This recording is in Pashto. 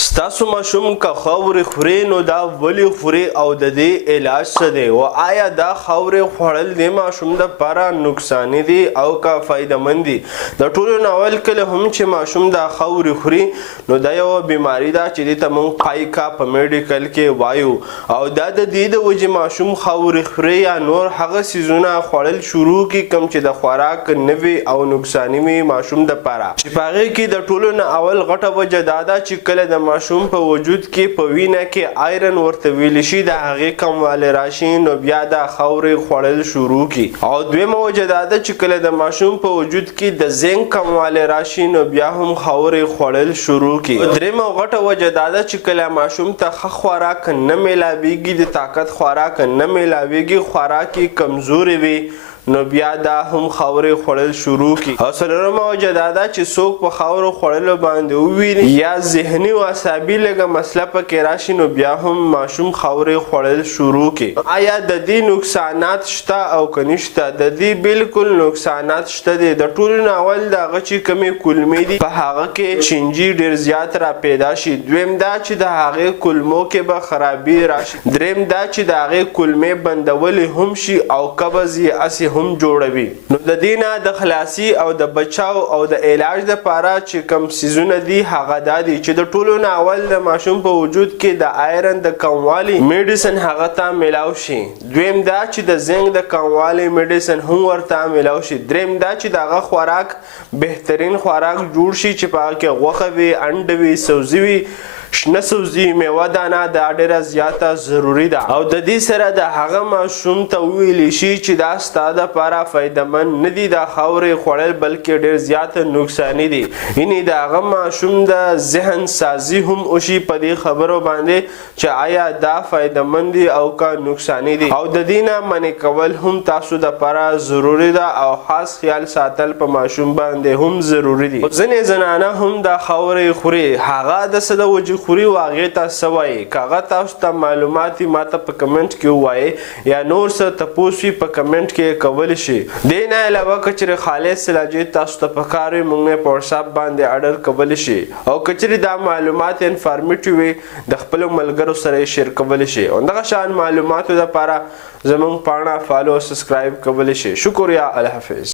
ستاسو ماشوم که خاورې خوري نو دا ولې خوري او د دې علاج څه دی و آیا دا خاورې خوړل د ماشوم دپاره نقصاني دي او که فایدهمند دي د ټولو نه اول کله هم چې ماشوم دا خاورې خوري نو دا یوه بیماري ده چې دې ته موږ پایکا په میډیکل کې وایو او دا د دې د وجې ماشوم خاورې خوري یا نور هغه څیزونه خوړل شروع کړي کوم چې د خوراک نه وي او نقصاني وي ماشوم دپاره چې په هغې کې د ټولو نه اول غټه وجه دا ده چې کله د ماشوم په وجود کې په وینه کې آیرن ورته ویلی شي د هغې کموالی راشي نو بیا دا خاورې خوړل شروع کړي او دویمه وجه دا ده چې کله د ماشوم په وجود کې د زنک کموالی راشي نو بیا هم خاورې خوړل شروع کړي درېیمه غټه وجه دا ده چې کله ماشوم ته ښه خوراک نه میلاویږي د طاقت خوراک نه میلاویږي خوراک یې کمزورې وي نو بیا دا هم خاورې خوړل شروع کړي او څلورمه وجه دا ده چې څوک په خاورو خوړلو باندې وویني یا ذهني او عصبي لږه مسله پکې راشي نو بیا هم ماشوم خاورې خوړل شروع کړي آیا د دې نقصانات شته او که نشته د دې بالکل نقصانات شته دی د ټولو نه اول د هغه چې کومې کلمې دي په هغه کې چینجي ډېر زیات را پیدا شي دویم دا چې د هغې کلمو کې به خرابي راشي دریم دا چې د هغې کلمې بندولې هم شي او قبض یې اسې هم جوړوي نو د دې نه د خلاصي او د بچاو او د علاج دپاره چې کوم څیزونه دي هغه دا دي چې د ټولو نه اول د ماشوم په وجود کې د آیرن د کموالي میډیسن هغه ته میلاو شي دویم دا چې د زنک د کموالي میډیسن هم ورته میلاو شي دریم دا چې د هغه خوراک بهترین خوراک جوړ شي چې په هغه کې غوښه وي انډه وي سبزي وي شنه سبزي میوه دانه دا ډېره زیاته ضروري ده او د دې سره د هغه ماشوم ته وویلی شي چې دا ستا دپاره فایدهمند نه دي دا خاورې خوړل بلکې ډېر زیاته نقصاني دي یعنې د هغه ماشوم د ذهن سازي هم وشي په دې خبرو باندې چې آیا دا فایدهمند دي او که نقصاني دي او د دې نه منې کول هم تاسو دپاره ضروري ده او خاص خیال ساتل په ماشوم باندې هم ضروري دي ځینې زنانه هم دا خاورې خوري هغه د څه د وجې خوري و هغې ته څه وایي که هغه تاسو ته معلومات وي ما ته په کمنټ کې ووایئ یا نور څه تپوس وي په کمنټ کې کولی شي دې نه علاوه که چېرې خالص علاجي تاسو ته پکار وي موږ نه په وټساپ باندې اډر کولی شي او که چېرې دا معلومات انفارمیټیو وي د خپلو ملګرو سره یې شیر کولی شي همدغه شان معلوماتو دپاره زموږ پاڼه فالو او سبسکرایب کولی شي شکریه الله حافظ